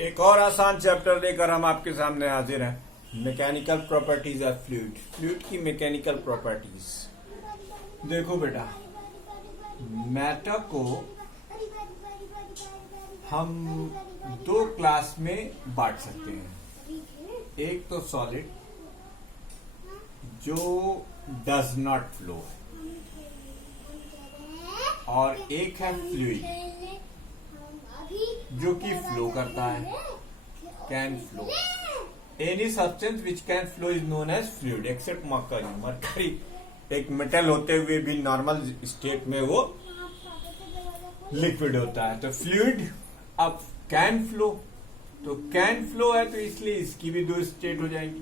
एक और आसान चैप्टर लेकर हम आपके सामने हाजिर हैं। Mechanical properties of fluid. Fluid की मैकेनिकल प्रॉपर्टीज। देखो बेटा, मैटर को हम दो क्लास में बांट सकते हैं। एक तो सॉलिड जो डज नॉट फ्लो है, और एक है फ्लूइड जो कि फ्लो करता है, can flow. Any substance which can flow is known as fluid except mercury. Mercury एक मेटल होते हुए भी नॉर्मल स्टेट में वो लिक्विड होता है। तो फ्लूइड अब कैन फ्लो, तो कैन फ्लो है तो इसलिए इसकी भी दो स्टेट हो जाएंगी।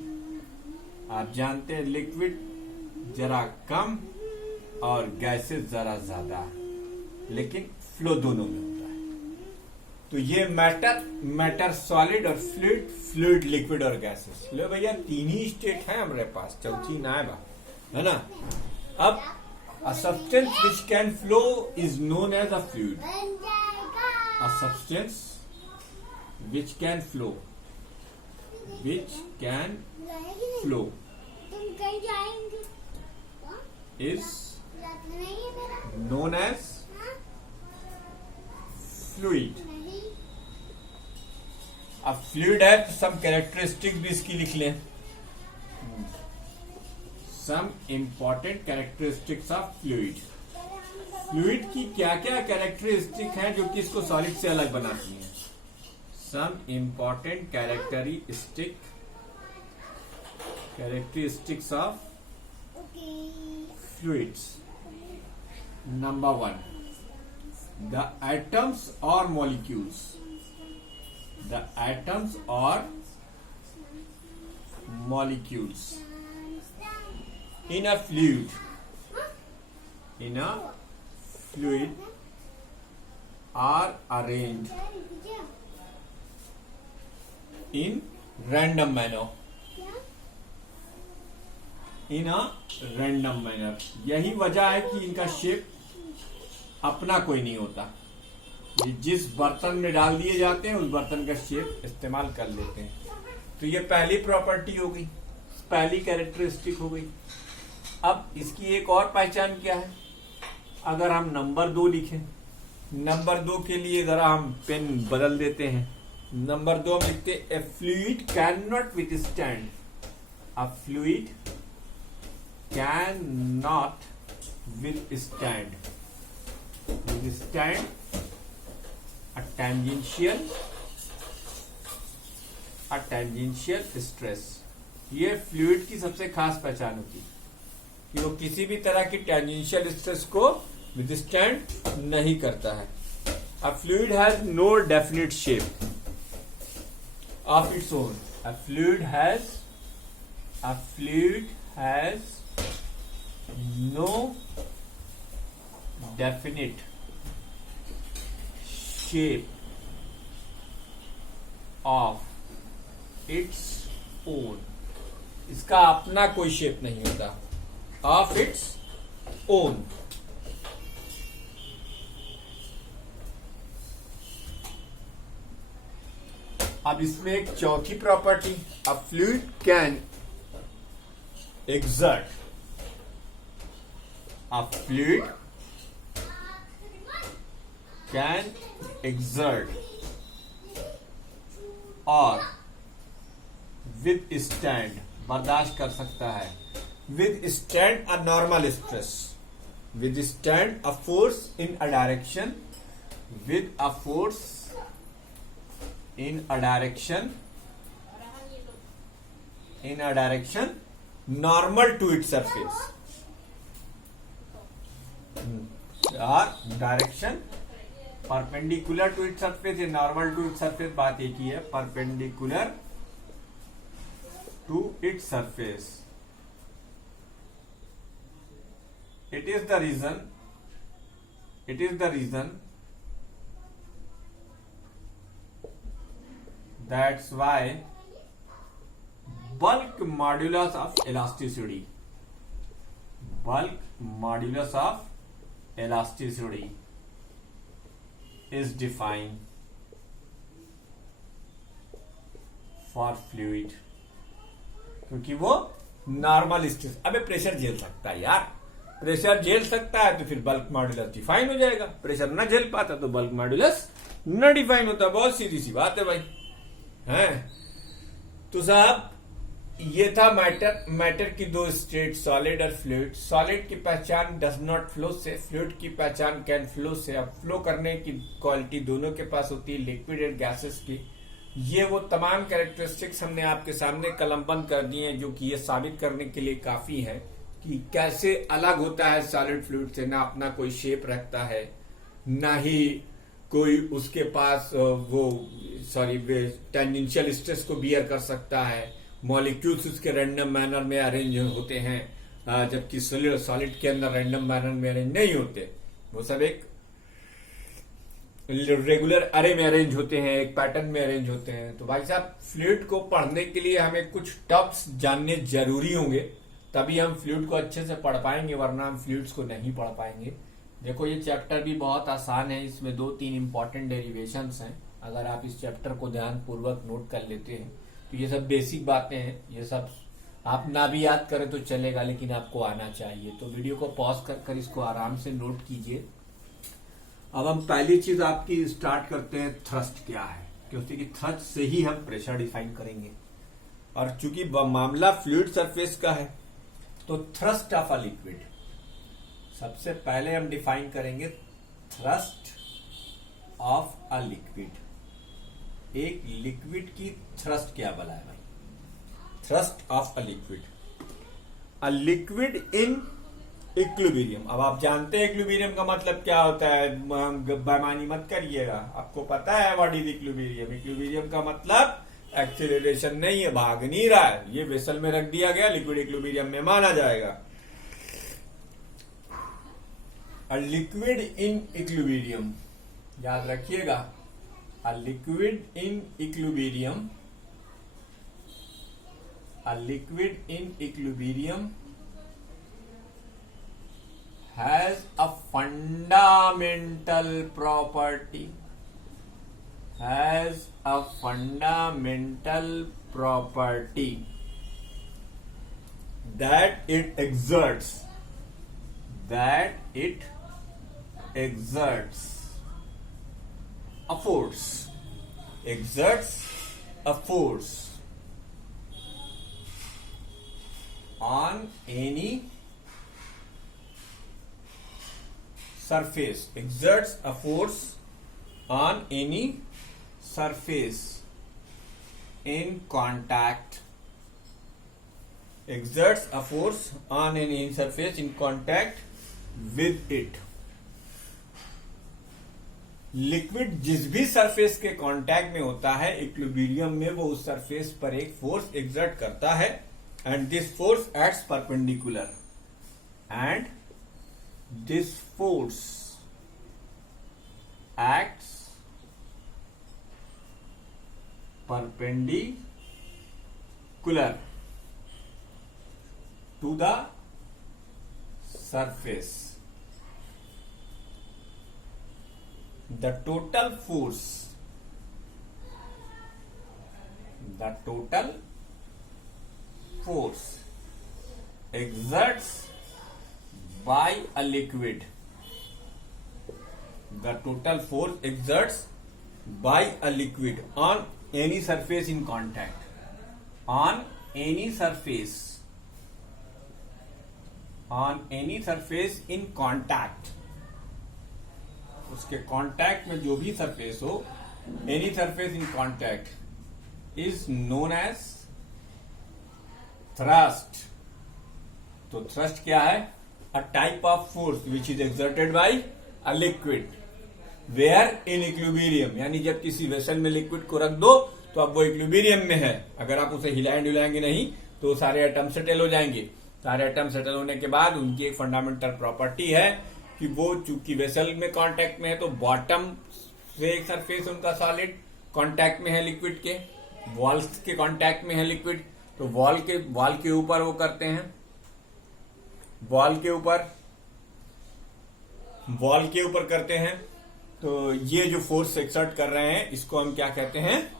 आप जानते हैं लिक्विड जरा कम और गैसेस जरा ज्यादा, लेकिन फ्लो दोनों में होता है। तो ये मैटर सॉलिड और फ्लूइड, फ्लूइड लिक्विड और गैसेस। लो भैया, तीन ही स्टेट है हमारे पास, चौथी ना है ना। अब a substance which can flow is known as a fluid. A substance which can flow, is known as fluid। अब फ्लूइड है तो सम कैरेक्टरिस्टिक भी इसकी लिख लें। Some important characteristics of fluid. Fluid की क्या क्या कैरेक्टरिस्टिक हैं जो कि इसको सॉलिड से अलग बनाती हैं। Some important characteristics of fluids। Number 1, the atoms or molecules। The atoms or molecules in a fluid are arranged in random manner। In a random manner. यही वजह है कि इनका शेप अपना कोई नहीं होता। जिस बर्तन में डाल दिए जाते हैं उस बर्तन का शेप इस्तेमाल कर लेते हैं। तो ये पहली प्रॉपर्टी हो गई, पहली कैरेक्टरिस्टिक हो गई। अब इसकी एक और पहचान क्या है। अगर हम नंबर 2 लिखें, नंबर 2 के लिए जरा हम पेन बदल देते हैं। नंबर 2 हम लिखते हैं, ए fluid can not withstand. A fluid cannot withstand a tangential stress। ये फ्लूइड की सबसे खास पहचान होती है कि वो किसी भी तरह की टेंजेंशियल स्ट्रेस को विथस्टैंड नहीं करता है। A fluid has no definite shape of its own। A fluid has no definite shape of its own। इसका अपना कोई शेप नहीं होता, of its own। अब इसमें एक चौथी property, a fluid can exert। A fluid can exert or withstand, बर्दाश्त कर सकता है, withstand a normal stress, withstand a force in a direction, with a force in a direction normal to its surface, or direction perpendicular to its surface या normal to its surface, बात एक ही है, perpendicular to its surface। It is the reason that's why bulk modulus of elasticity is defined for fluid, क्योंकि वो normal stress, अबे pressure झेल सकता है यार, प्रेशर झेल सकता है तो फिर बल्क मॉड्यूलस डिफाइन हो जाएगा, प्रेशर ना झेल पाता तो बल्क मॉड्यूलस न डिफाइन होता। बहुत सीधी सी बात है भाई, हैं। तो साहब ये था मैटर की दो स्टेट, सॉलिड और फ्लूइड। सॉलिड की पहचान डज नॉट फ्लो से, फ्लूइड की पहचान कैन फ्लो से। अब फ्लो करने की क्वालिटी दोनों के पास होती है, लिक्विड एंड गैसेस की। ये वो तमाम कैरेक्टरिस्टिक्स हमने आपके सामने कलमबंद कर दिए हैं, जो कि ये साबित करने के लिए काफी है कि कैसे अलग होता है सॉलिड फ्लूइड से। ना अपना कोई शेप रखता है, ना ही कोई उसके पास टेंजेंशियल स्ट्रेस को बियर कर सकता है। मॉलिक्यूल्स उसके रैंडम मैनर में अरेंज होते हैं, जबकि सॉलिड के अंदर रैंडम मैनर में अरेंज नहीं होते, वो सब एक रेगुलर अरे में अरेंज होते हैं, एक पैटर्न में अरेंज होते हैं। तो भाई साहब फ्लूइड को पढ़ने के लिए हमें कुछ टर्म्स जानने जरूरी होंगे, तभी हम फ्लूइड को अच्छे से पढ़ पाएंगे, वरना हम फ्लूइड्स को नहीं पढ़ पाएंगे। देखो ये चैप्टर भी बहुत आसान है, इसमें 2-3 इंपॉर्टेंट डेरिवेशंस हैं। अगर आप इस चैप्टर को ध्यान पूर्वक नोट कर लेते हैं तो ये सब बेसिक बातें हैं, ये सब आप ना भी याद करें तो चलेगा, लेकिन आपको आना चाहिए। तो वीडियो को पॉज कर इसको आराम से नोट कीजिए। अब हम पहली चीज आपकी स्टार्ट करते हैं, थ्रस्ट क्या है, क्योंकि थ्रस्ट से ही हम प्रेशर डिफाइन करेंगे। और चूंकि मामला फ्लूइड सरफेस का है तो थ्रस्ट ऑफ अ लिक्विड, सबसे पहले हम डिफाइन करेंगे थ्रस्ट ऑफ अ लिक्विड। एक लिक्विड की थ्रस्ट क्या बला है भाई, thrust of a liquid, a liquid in equilibrium. अब आप जानते हैं इक्विलिब्रियम का मतलब क्या होता है, बेईमानी मत करिएगा, आपको पता है व्हाट इज इक्विलिब्रियम। इक्विलिब्रियम का मतलब एक्सेलरेशन नहीं है, भाग नहीं रहा है, ये वेसल में रख दिया गया, लिक्विड इक्विलिब्रियम में माना जाएगा। अ लिक्विड इन इक्विलिब्रियम, याद रखिएगा, a liquid in equilibrium, a liquid in equilibrium has a fundamental property, has a fundamental property that it exerts a force, exerts a force on any surface, exerts a force on any surface in contact, exerts a force on any surface in contact with it। Liquid जिस भी surface के contact में होता है equilibrium में, वो उस surface पर एक फोर्स एक्सर्ट करता है, and this force acts perpendicular, and this force acts perpendicular to the surface. The total force exerts by a liquid, the total force exerts by a liquid on any surface in contact, on any surface in contact, उसके contact में जो भी surface हो, any surface in contact is known as thrust। तो thrust क्या है, a type of force which is exerted by a liquid where in equilibrium, यानी जब किसी वेसल में लिक्विड को रख दो तो अब वो इक्विलिब्रियम में है, अगर आप उसे हिलाएंगे नहीं तो सारे एटम सेटल हो जाएंगे। सारे एटम सेटल होने के बाद उनकी एक फंडामेंटल प्रॉपर्टी है कि वो चूंकि वेसल में कांटेक्ट में है तो बॉटम से एक सरफेस उनका सॉलिड कांटेक्ट में है लिक्विड के, वॉल्स के कांटेक्ट में है लिक्विड, तो वॉल के ऊपर वो करते हैं, वॉल के ऊपर करते हैं। तो ये जो फोर्स एक्सर्ट कर रहे हैं इसको हम क्या कहते हैं,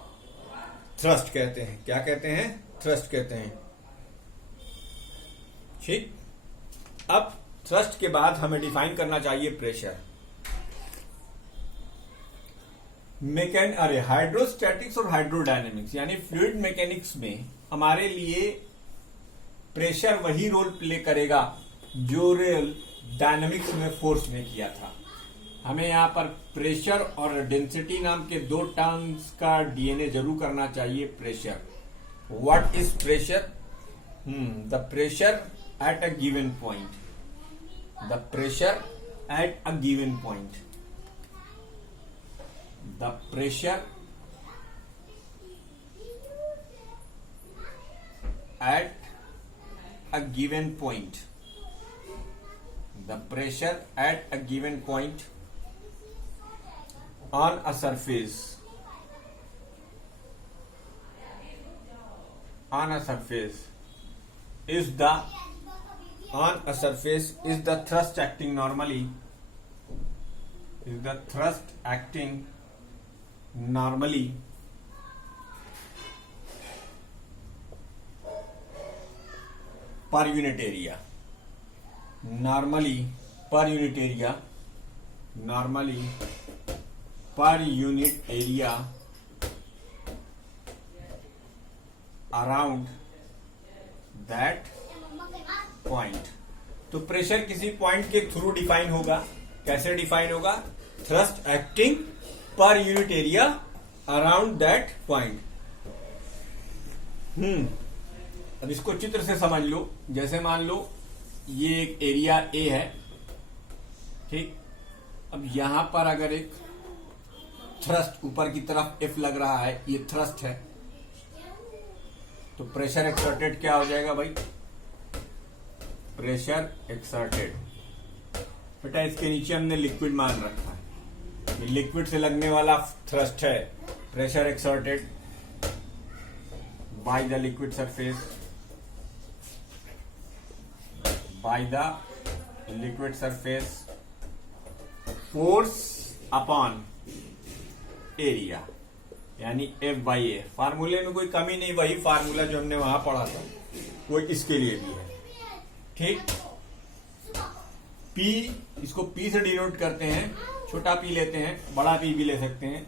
थ्रस्ट कहते हैं। क्या कहते हैं? थ्रस्ट कहते हैं। ठीक, अब थ्रस्ट के बाद हमें डिफाइन करना चाहिए प्रेशर। हाइड्रोस्टैटिक्स और हाइड्रोडायनेमिक्स यानी फ्लूइड मैकेनिक्स में हमारे लिए प्रेशर वही रोल प्ले करेगा जो रोल डायनेमिक्स में फोर्स ने किया था। हमें यहां पर प्रेशर और डेंसिटी नाम के दो टर्म्स का डीएनए जरूर करना चाहिए। Pressure, what is pressure? The pressure at a given point, the pressure at a given point, the pressure at a given point, the pressure at a given point on a surface, is the thrust acting normally, per unit area, normally per unit area around that point। तो pressure किसी point के through define होगा। कैसे define होगा? Thrust acting per unit area around that point. अब इसको चित्र से समझ लो। जैसे मान लो ये एक एरिया ए है, ठीक। अब यहां पर अगर एक थ्रस्ट ऊपर की तरफ एफ लग रहा है, ये थ्रस्ट है, तो प्रेशर एक्सर्टेड क्या हो जाएगा भाई? Pressure exerted. बेटा इसके नीचे हमने लिक्विड मान रखा है, ये लिक्विड से लगने वाला थ्रस्ट है। Pressure exerted by the liquid surface, by the liquid surface, force upon area यानी F by A। फार्मूले में कोई कमी नहीं, वही फार्मूला जो हमने वहां पढ़ा था वो इसके लिए भी है, ठीक। P, इसको P से डिनोट करते हैं, छोटा p लेते हैं, बड़ा P भी ले सकते हैं।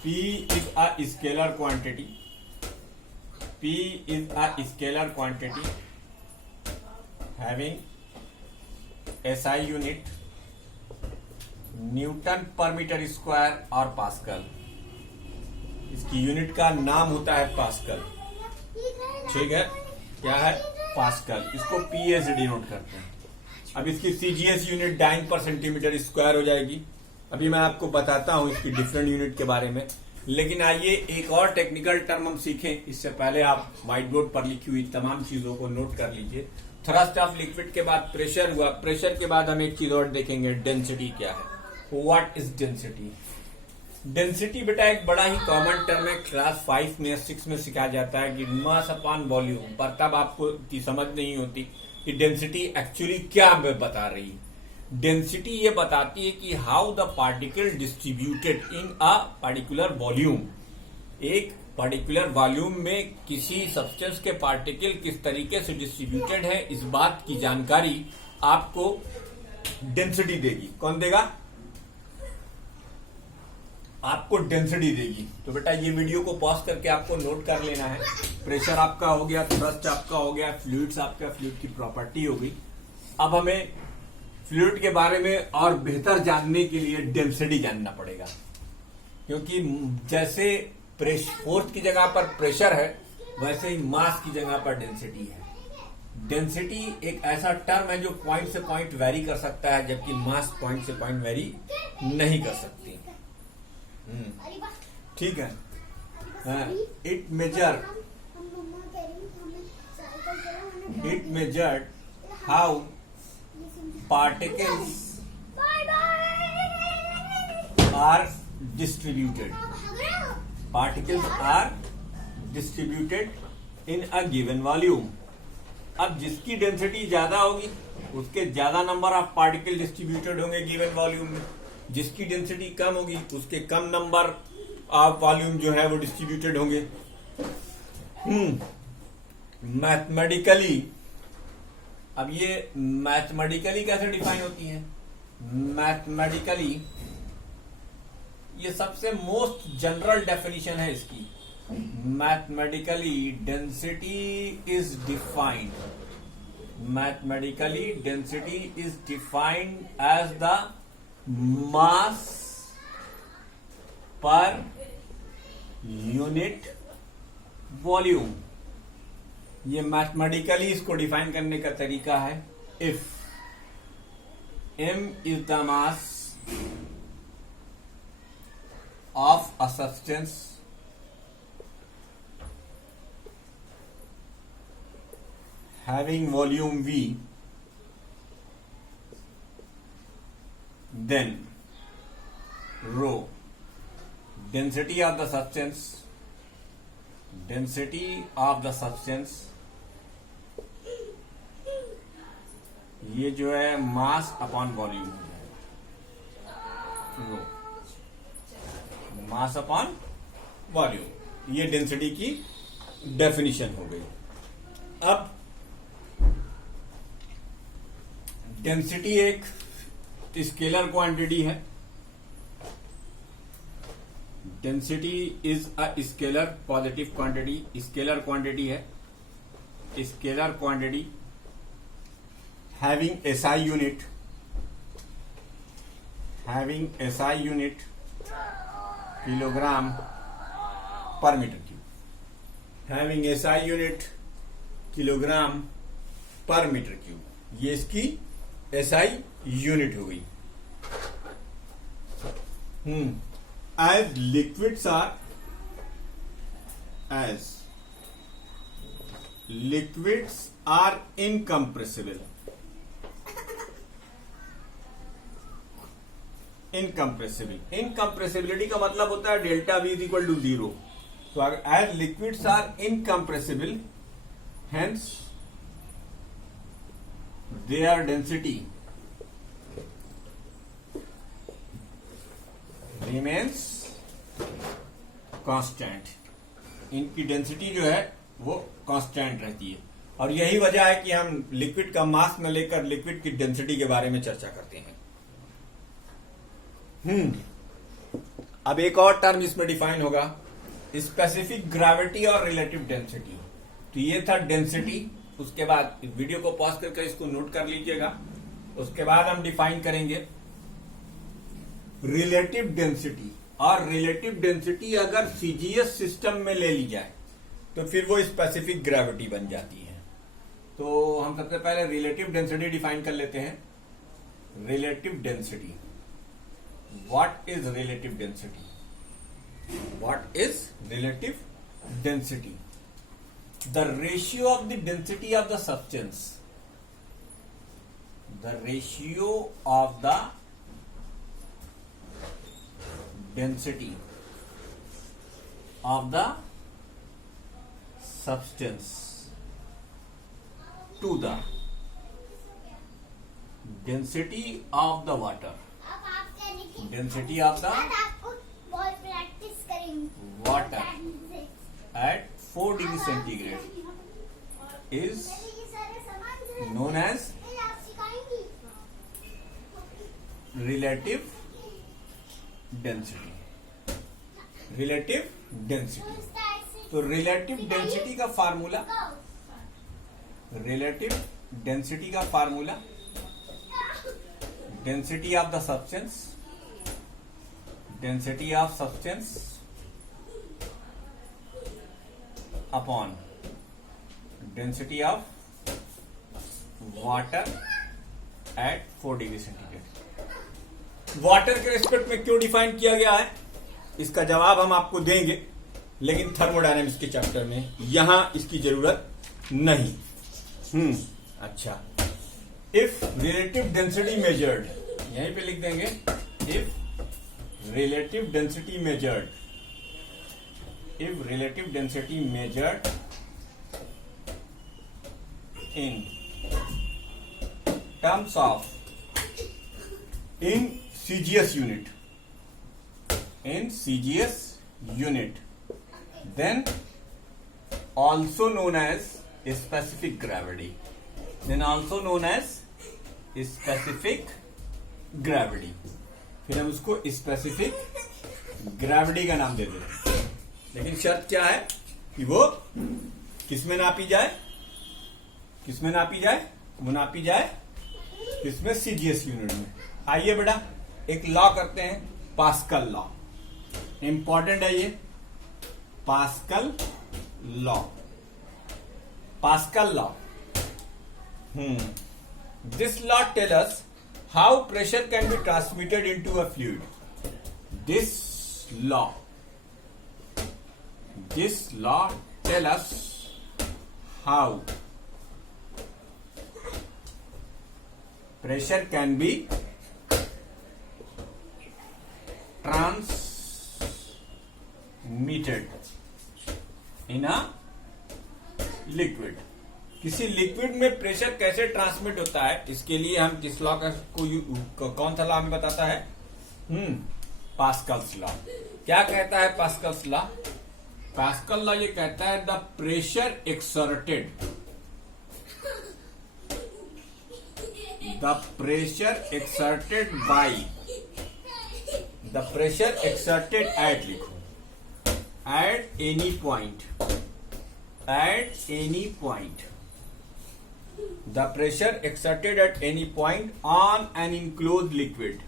P is a scalar quantity, P is a scalar quantity having SI unit Newton पर मीटर स्क्वायर और पास्कल। इसकी यूनिट का नाम होता है पास्कल, ठीक है। क्या है? पास्कल। इसको पीए से डिनोट करते हैं। अब इसकी सीजीएस यूनिट डाइन पर सेंटीमीटर स्क्वायर हो जाएगी। अभी मैं आपको बताता हूं इसकी डिफरेंट यूनिट के बारे में, लेकिन आइए एक और टेक्निकल टर्म हम सीखें। इससे पहले आप व्हाइट बोर्ड पर लिखी हुई तमाम चीजों को नोट कर लीजिए। थ्रस्ट ऑफ लिक्विड के बाद प्रेशर हुआ, प्रेशर के बाद हम एक चीज और देखेंगे, डेंसिटी क्या है। What is density? डेंसिटी बेटा एक बड़ा ही कॉमन टर्म है, क्लास 5 में 6 में सिखाया जाता है कि मास अपॉन वॉल्यूम, पर तब आपको की समझ नहीं होती कि डेंसिटी एक्चुअली क्या बता रही है। डेंसिटी ये बताती है कि how the particle distributed in a particular volume. एक पर्टिकुलर वॉल्यूम में किसी सब्सटेंस के पार्टिकल किस तरीके से डिस्ट्रीब्यूटेड है, इस बात की जानकारी आपको डेंसिटी देगी। कौन देगा? आपको डेंसिटी देगी। तो बेटा ये वीडियो को पॉज करके आपको नोट कर लेना है। प्रेशर आपका हो गया, थ्रस्ट आपका हो गया, फ्लूइड्स आपका, फ्लूइड की प्रॉपर्टी हो गई। अब हमें फ्लूइड के बारे में और बेहतर जानने के लिए डेंसिटी जानना पड़ेगा, क्योंकि जैसे फोर्स की जगह पर प्रेशर है, वैसे ही मास की जगह पर डेंसिटी है। डेंसिटी एक ऐसा टर्म है जो पॉइंट से पॉइंट वेरी कर सकता है, जबकि मास पॉइंट से पॉइंट वेरी नहीं कर सकती। ठीक है। It measured how particles are distributed. Particles are distributed in a given volume। अब जिसकी डेंसिटी ज्यादा होगी उसके ज्यादा नंबर ऑफ पार्टिकल डिस्ट्रीब्यूटेड होंगे गिवन वॉल्यूम में। जिसकी डेंसिटी कम होगी उसके कम नंबर ऑफ वॉल्यूम जो है वो डिस्ट्रीब्यूटेड होंगे। मैथमेटिकली, अब ये मैथमेटिकली कैसे डिफाइन होती है? मैथमेटिकली ये सबसे मोस्ट जनरल डेफिनेशन है इसकी। Mathematically density is defined, mathematically density is defined as the mass per unit volume. ये मैथमेटिकली इसको डिफाइन करने का तरीका है। If m is the mass of a substance having volume V, then rho, density of the substance, density of the substance, ये जो है मास upon volume हो जाएगा, मास अपॉन वॉल्यूम, ये डेंसिटी की डेफिनेशन हो गई। अब डेंसिटी एक स्केलर क्वांटिटी है। Density is a scalar positive quantity, scalar quantity है, scalar quantity having SI unit, having SI unit kilogram per metre cube, having SI unit kilogram per metre cube, ये इसकी SI unit हो गई। As liquids are, as liquids are incompressible, इनकम्प्रेसिबिलिटी का मतलब होता है delta V is equal to 0। तो as liquids are incompressible, hence their density remains constant. इनकी डेंसिटी जो है वो कांस्टेंट रहती है, और यही वजह है कि हम लिक्विड का मास न लेकर लिक्विड की डेंसिटी के बारे में चर्चा करते हैं। अब एक और टर्म इसमें डिफाइन होगा, स्पेसिफिक ग्रेविटी और रिलेटिव डेंसिटी। तो ये था डेंसिटी, उसके बाद वीडियो को पॉज करके इसको नोट कर लीजिएगा। उसके बाद हम डिफाइन करेंगे रिलेटिव डेंसिटी, और रिलेटिव डेंसिटी अगर सीजीएस सिस्टम में ले ली जाए तो फिर वो स्पेसिफिक ग्रेविटी बन जाती है। तो हम सबसे पहले रिलेटिव डेंसिटी डिफाइन कर लेते हैं। Relative density, what is relative density? What is relative density? The ratio of the density of the substance, the ratio of the density of the substance to the density of the water, density of the water at 4 degree centigrade is known as relative density. relative density, तो relative density का formula, relative density का formula density of the substance, density of substance upon density of water at 4 degree centigrade। Water के respect में क्यों define किया गया है, इसका जवाब हम आपको देंगे, लेकिन थर्मोडायनेमिक्स के चैप्टर में यहां इसकी जरूरत नहीं। अच्छा, इफ रिलेटिव डेंसिटी मेजर्ड, यहीं पे लिख देंगे, if relative density measured, if relative density measured in terms of in CGS unit, in CGS unit, then also known as specific gravity. Then also known as specific gravity. फिर हम उसको specific gravity का नाम दे देते हैं। लेकिन शर्त क्या है कि वो किसमें नापी जाए, किसमें नापी जाए, वो नापी जाए किसमें, सीजीएस यूनिट में। आइए बेटा एक लॉ करते हैं, पास्कल लॉ। इंपॉर्टेंट है ये Pascal law. Pascal law, this law tell us how pressure can be transmitted into a fluid. This law tell us how pressure can be transmitted in a liquid। किसी liquid में pressure कैसे transmit होता है, इसके लिए हम किस law को कौन सा लॉ हमें बताता है, पास्कल्स लॉ। क्या कहता है पास्कल्स लॉ? पास्कल लॉ ये कहता है the pressure exerted, the pressure exerted by, the pressure exerted at, लिखो at any point, at any point, the pressure exerted at any point on an enclosed liquid,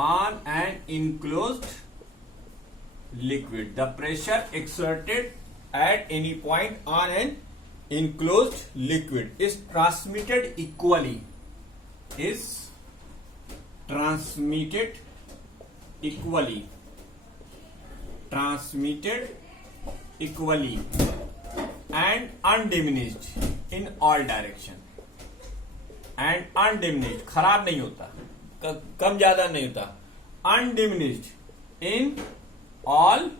on an enclosed liquid, the pressure exerted at any point on an enclosed liquid is transmitted equally, is transmitted equally, transmitted equally and undiminished in all direction, and undiminished, खराब नहीं होता, कम ज्यादा नहीं होता, undiminished in all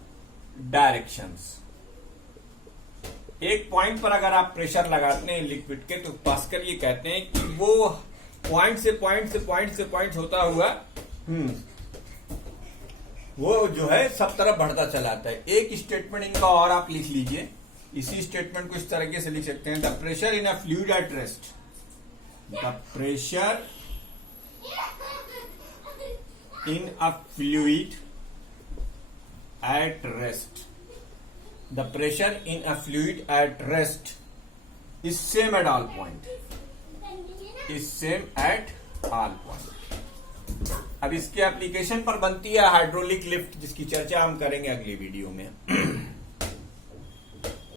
directions. एक point पर अगर आप प्रेशर लगाते हैं लिक्विड के, तो पास्कल ये कहते हैं कि वो पॉइंट से पॉइंट होता हुआ वो जो है सब तरफ बढ़ता चला जाता है। एक स्टेटमेंट इनका और आप लिख लीजिए, इसी स्टेटमेंट को इस तरीके से लिख सकते हैं, the pressure in a fluid at rest, the pressure in a fluid at rest, the pressure in a fluid at rest is same at all point, is same at all point। अब इसके application पर बनती है hydraulic lift, जिसकी चर्चा हम करेंगे अगली वीडियो में।